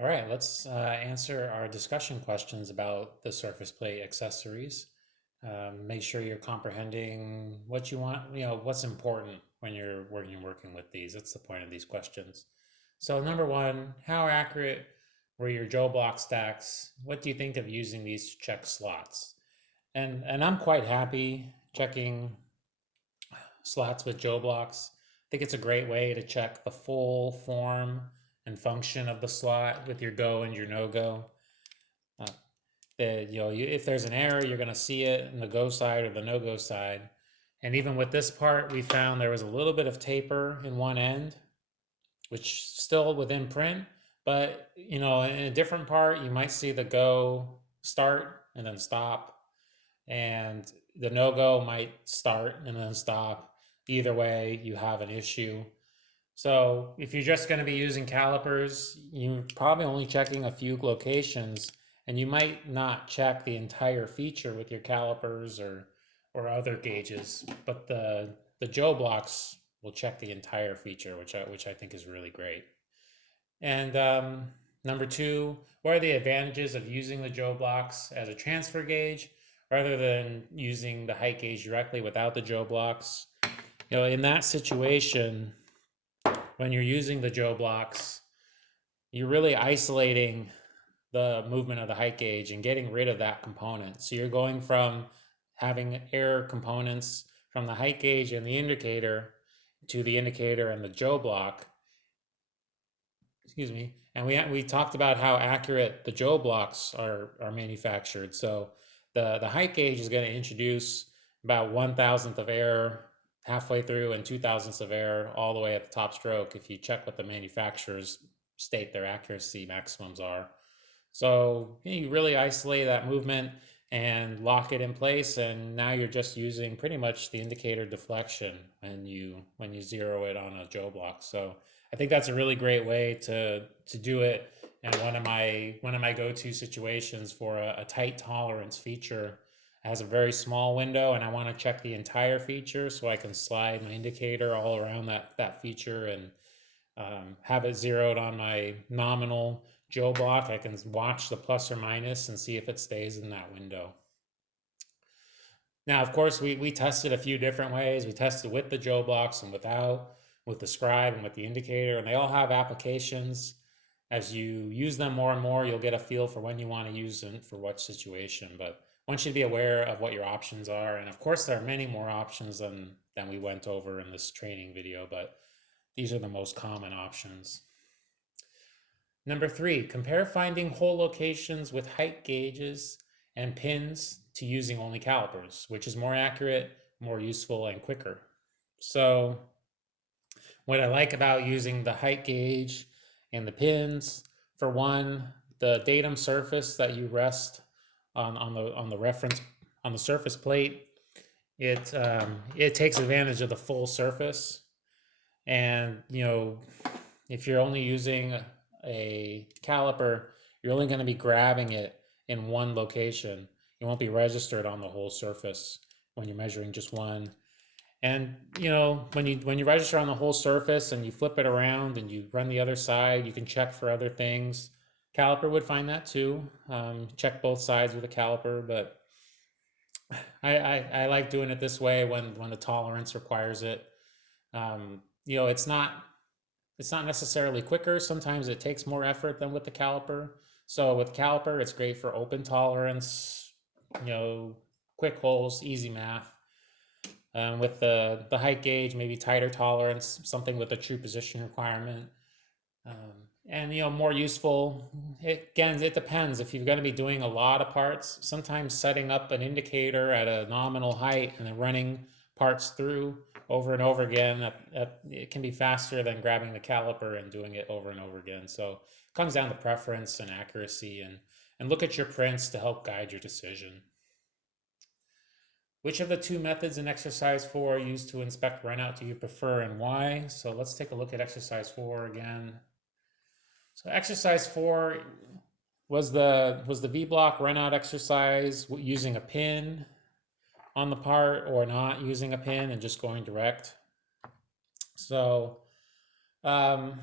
All right, let's answer our discussion questions about the surface plate accessories. Make sure you're comprehending what you want, what's important when you're working with these. That's the point of these questions. So, number one, how accurate were your Joe block stacks? What do you think of using these to check slots? And I'm quite happy checking slots with Joe blocks. I think it's a great way to check the full form and function of the slot with your go and your no go. Uh, if there's an error, you're going to see it in the go side or the no go side. And even with this part, we found there was a little bit of taper in one end, which still within print, but in a different part, you might see the go start and then stop, and the no go might start and then stop. Either way, you have an issue. So if you're just going to be using calipers, you're probably only checking a few locations, and you might not check the entire feature with your calipers or other gauges. But the Joe blocks will check the entire feature, which I think is really great. And number two, what are the advantages of using the Joe blocks as a transfer gauge rather than using the height gauge directly without the Joe blocks? In that situation, when you're using the Joe blocks, you're really isolating the movement of the height gauge and getting rid of that component. So you're going from having error components from the height gauge and the indicator to the indicator and the Joe block. Excuse me. And we talked about how accurate the Joe blocks are manufactured. So the height gauge is going to introduce about 1,000th of error halfway through and 2,000ths of error all the way at the top stroke if you check what the manufacturers state their accuracy maximums are. So you really isolate that movement and lock it in place, and now you're just using pretty much the indicator deflection when you zero it on a Joe block. So I think that's a really great way to do it. And one of my go-to situations for a tight tolerance feature has a very small window, and I want to check the entire feature so I can slide my indicator all around that feature and have it zeroed on my nominal Joe block. I can watch the plus or minus and see if it stays in that window. Now, of course, we tested a few different ways. We tested with the Joe blocks and without, with the scribe and with the indicator, and they all have applications. As you use them more and more, you'll get a feel for when you want to use them for what situation. But one should be aware of what your options are. And of course, there are many more options than we went over in this training video, but these are the most common options. Number three, compare finding hole locations with height gauges and pins to using only calipers, which is more accurate, more useful, and quicker. So what I like about using the height gauge and the pins, for one, the datum surface that you rest on the reference on the surface plate, it takes advantage of the full surface. And if you're only using a caliper, you're only going to be grabbing it in one location. It won't be registered on the whole surface when you're measuring just one. And when you register on the whole surface and you flip it around and you run the other side, you can check for other things. Caliper would find that too. Check both sides with a caliper, but I like doing it this way when the tolerance requires it. It's not necessarily quicker. Sometimes it takes more effort than with the caliper. So with caliper, it's great for open tolerance, quick holes, easy math. With the height gauge, maybe tighter tolerance, something with a true position requirement. And more useful. Again, it depends. If you're going to be doing a lot of parts, sometimes setting up an indicator at a nominal height and then running parts through over and over again, it can be faster than grabbing the caliper and doing it over and over again. So it comes down to preference and accuracy, and look at your prints to help guide your decision. Which of the two methods in exercise 4 used to inspect runout do you prefer and why? So let's take a look at exercise 4 again. So exercise 4 was the V block runout exercise using a pin on the part or not using a pin and just going direct. So I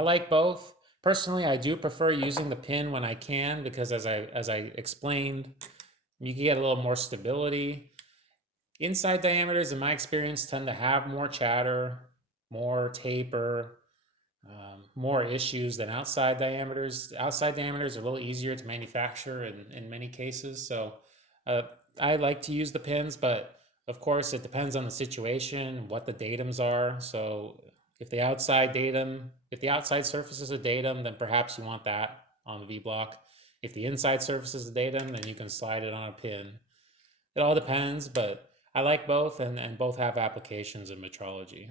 like both. Personally, I do prefer using the pin when I can because as I explained, you can get a little more stability. Inside diameters, in my experience, tend to have more chatter, more taper, more issues than outside diameters. Outside diameters are a little easier to manufacture in many cases. So uh, I like to use the pins, but of course it depends on the situation, what the datums are. So if the outside surface is a datum, then perhaps you want that on the V block. If the inside surface is a datum, then you can slide it on a pin. It all depends, but I like both, and both have applications in metrology.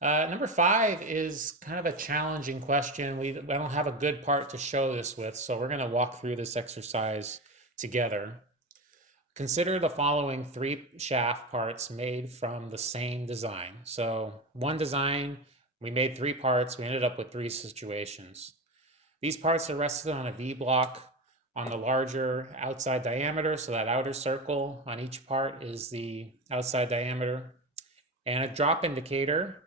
Number 5 is kind of a challenging question. I don't have a good part to show this with, so we're going to walk through this exercise together. Consider the following 3 shaft parts made from the same design. So one design, we made 3 parts, we ended up with 3 situations. These parts are rested on a V block on the larger outside diameter, so that outer circle on each part is the outside diameter. And a drop indicator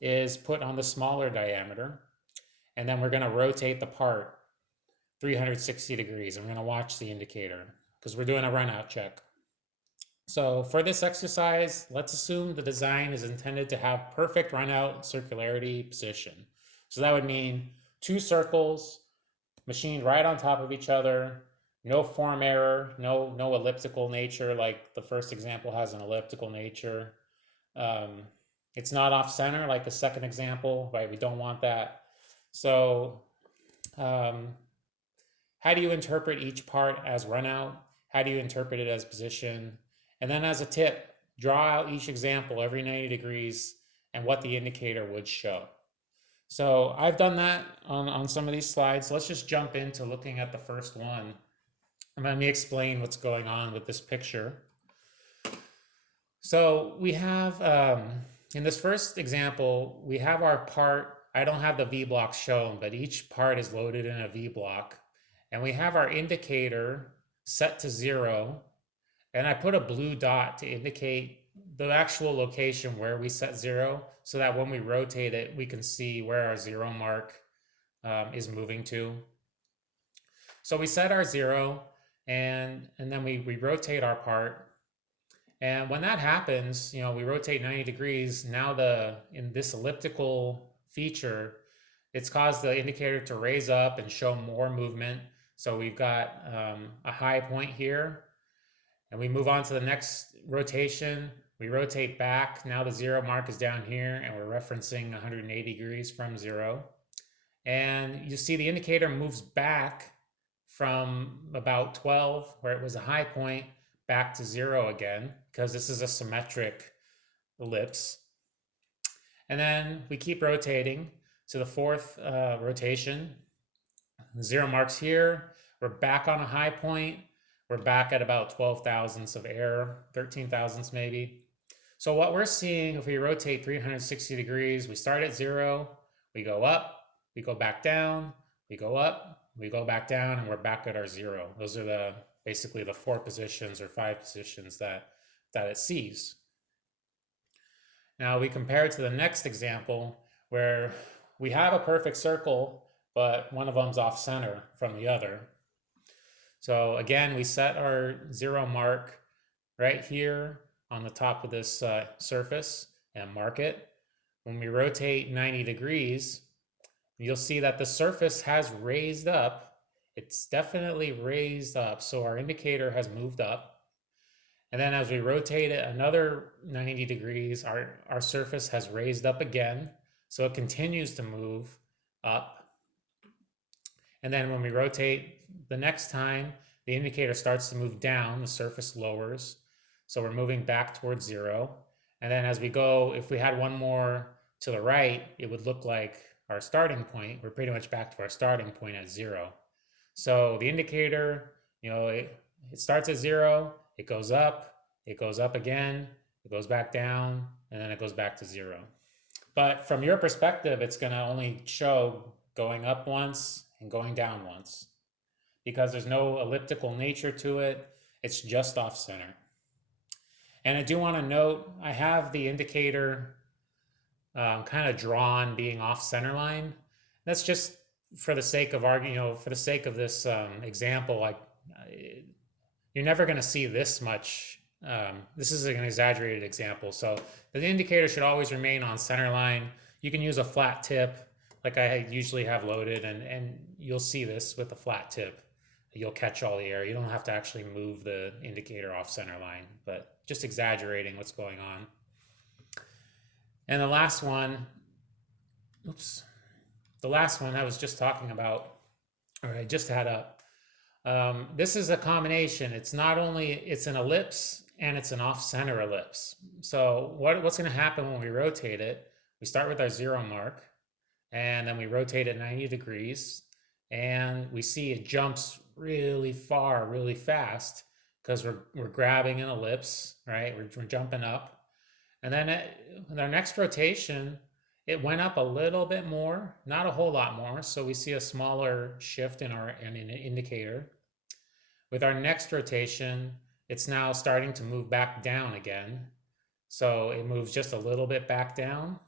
is put on the smaller diameter. And then we're going to rotate the part 360 degrees. And we're going to watch the indicator because we're doing a run out check. So for this exercise, let's assume the design is intended to have perfect run out circularity position. So that would mean 2 circles machined right on top of each other, no form error, no elliptical nature like the first example has an elliptical nature. It's not off center like the second example, right? We don't want that. So how do you interpret each part as run out? How do you interpret it as position? And then as a tip, draw out each example every 90 degrees and what the indicator would show. So I've done that on some of these slides. Let's just jump into looking at the first one. And let me explain what's going on with this picture. So we have, in this first example, we have our part. I don't have the V block shown, but each part is loaded in a V block. And we have our indicator set to 0. And I put a blue dot to indicate the actual location where we set 0 so that when we rotate it, we can see where our 0 mark is moving to. So we set our 0 and then we rotate our part. And when that happens, we rotate 90 degrees. Now in this elliptical feature, it's caused the indicator to raise up and show more movement. So we've got a high point here. And we move on to the next rotation. We rotate back. Now the 0 mark is down here, and we're referencing 180 degrees from 0. And you see the indicator moves back from about 12, where it was a high point, back to 0 again, because this is a symmetric ellipse. And then we keep rotating to the 4th rotation. 0 marks here. We're back on a high point. We're back at about 12 thousandths of error, 13 thousandths maybe. So what we're seeing, if we rotate 360 degrees, we start at 0, we go up, we go back down, we go up, we go back down, and we're back at our 0. Those are basically the 4 positions or 5 positions that it sees. Now we compare it to the next example where we have a perfect circle, but one of them's off center from the other. So again, we set our 0 mark right here on the top of this surface and mark it. When we rotate 90 degrees, you'll see that the surface has raised up. It's definitely raised up. So our indicator has moved up. And then as we rotate it another 90 degrees, our surface has raised up again. So it continues to move up. And then when we rotate the next time, the indicator starts to move down, the surface lowers. So we're moving back towards 0. And then as we go, if we had one more to the right, it would look like our starting point. We're pretty much back to our starting point at 0. So the indicator, it starts at 0, it goes up again, it goes back down, and then it goes back to 0. But from your perspective, it's going to only show going up once and going down once because there's no elliptical nature to it. It's just off center. And I do want to note, I have the indicator kind of drawn being off center line. That's just for the sake of arguing, for the sake of this example, like you're never going to see this much. This is an exaggerated example. So the indicator should always remain on center line. You can use a flat tip like I usually have loaded, and you'll see this with a flat tip. You'll catch all the air. You don't have to actually move the indicator off center line, but just exaggerating what's going on. And the last one, oops, the last one I was just talking about, or I just had up. This is a combination. It's not only, it's an ellipse and it's an off-center ellipse. So what's going to happen when we rotate it? We start with our 0 mark, and then we rotate it 90 degrees, and we see it jumps really far, really fast, because we're grabbing an ellipse, right? We're jumping up. And then in our next rotation, it went up a little bit more, not a whole lot more. So we see a smaller shift in an indicator. With our next rotation, it's now starting to move back down again. So it moves just a little bit back down.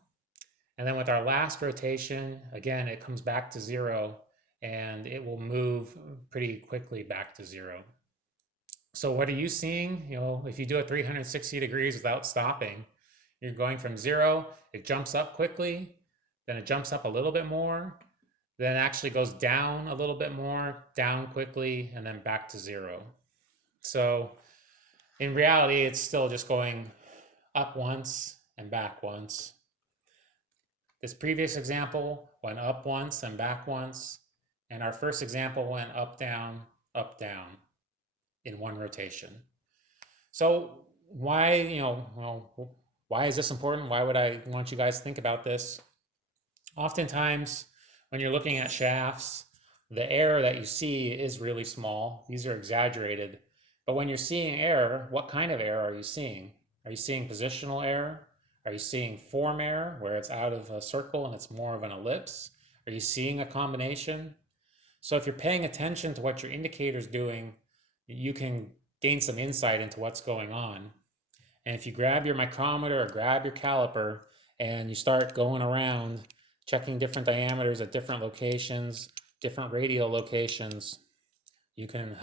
And then with our last rotation, again, it comes back to 0, and it will move pretty quickly back to 0. So what are you seeing? If you do it 360 degrees without stopping, you're going from 0, it jumps up quickly, then it jumps up a little bit more, then it actually goes down a little bit more, down quickly, and then back to 0. So in reality, it's still just going up once and back once. This previous example went up once and back once, and our first example went up, down in one rotation. So why, why is this important? Why would I want you guys to think about this? Oftentimes, when you're looking at shafts, the error that you see is really small. These are exaggerated. But when you're seeing error, what kind of error are you seeing? Are you seeing positional error? Are you seeing form error, where it's out of a circle and it's more of an ellipse? Are you seeing a combination? So if you're paying attention to what your indicator's doing, you can gain some insight into what's going on. And if you grab your micrometer or grab your caliper and you start going around checking different diameters at different locations, different radial locations, you can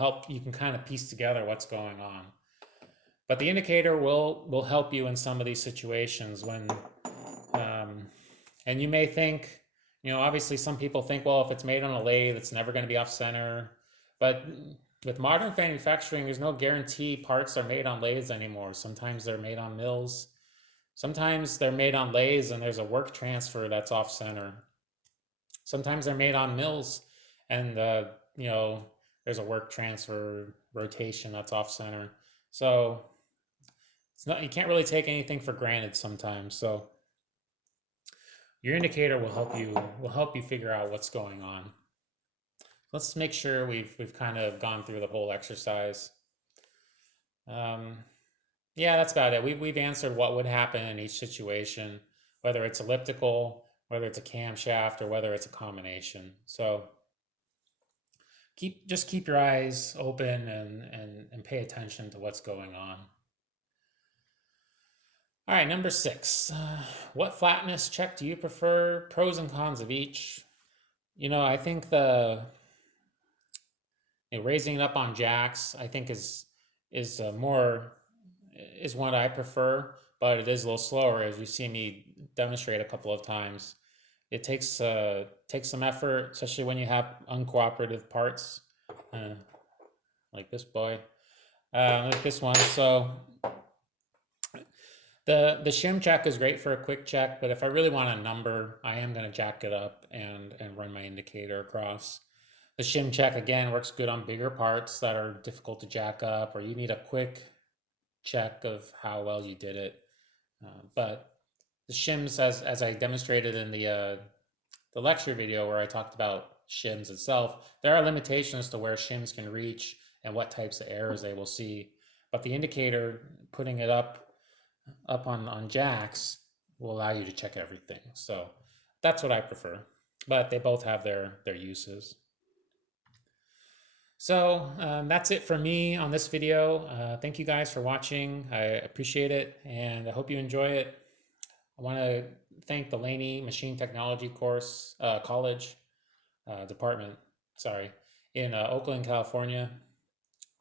kind of piece together what's going on. But the indicator will help you in some of these situations when, and you may think, obviously some people think, well, if it's made on a lathe, it's never going to be off center. But with modern manufacturing, there's no guarantee parts are made on lathes anymore. Sometimes they're made on mills. Sometimes they're made on lathes and there's a work transfer that's off center. Sometimes they're made on mills and, there's a work transfer rotation that's off center. So you can't really take anything for granted sometimes. So your indicator will help you figure out what's going on. Let's make sure we've kind of gone through the whole exercise. Yeah, that's about it. We've answered what would happen in each situation, whether it's elliptical, whether it's a camshaft, or whether it's a combination. So just keep your eyes open and pay attention to what's going on. All right, number 6. What flatness check do you prefer? Pros and cons of each. I think raising it up on jacks, I think is what I prefer, but it is a little slower, as you see me demonstrate a couple of times. It takes some effort, especially when you have uncooperative parts, like this boy, like this one. So the shim check is great for a quick check, but if I really want a number, I am going to jack it up and run my indicator across. The shim check, again, works good on bigger parts that are difficult to jack up, or you need a quick check of how well you did it. But the shims, as I demonstrated in the lecture video where I talked about shims itself, there are limitations to where shims can reach and what types of errors they will see. But the indicator, putting it up on jacks, will allow you to check everything. So that's what I prefer. But they both have their uses. So that's it for me on this video. Thank you guys for watching. I appreciate it, and I hope you enjoy it. I want to thank the Laney Machine Technology course college department, sorry, in Oakland, California.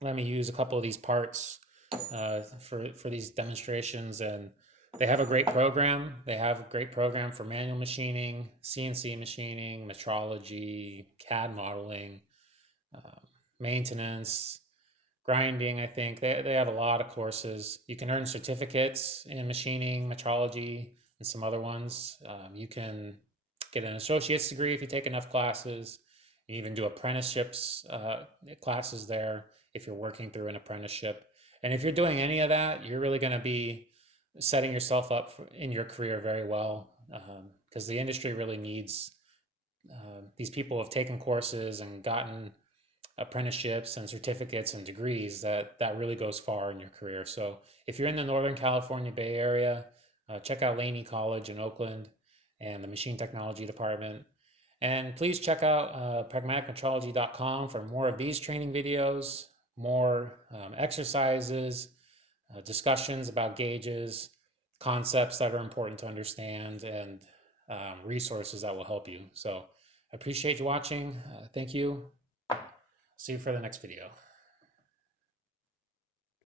Let me use a couple of these parts for these demonstrations, and they have a great program. They have a great program for manual machining, CNC machining, metrology, CAD modeling, uh, maintenance, grinding. I think they have a lot of courses. You can earn certificates in machining, metrology, and some other ones. You can get an associate's degree if you take enough classes. You even do apprenticeships classes there if you're working through an apprenticeship. And if you're doing any of that, you're really going to be setting yourself up in your career very well, because the industry really needs these people who have taken courses and gotten apprenticeships and certificates and degrees. That really goes far in your career. So if you're in the Northern California Bay Area, check out Laney College in Oakland and the Machine Technology Department. And please check out pragmaticmetrology.com for more of these training videos, more exercises, discussions about gauges, concepts that are important to understand, and resources that will help you. So I appreciate you watching. Thank you. See you for the next video.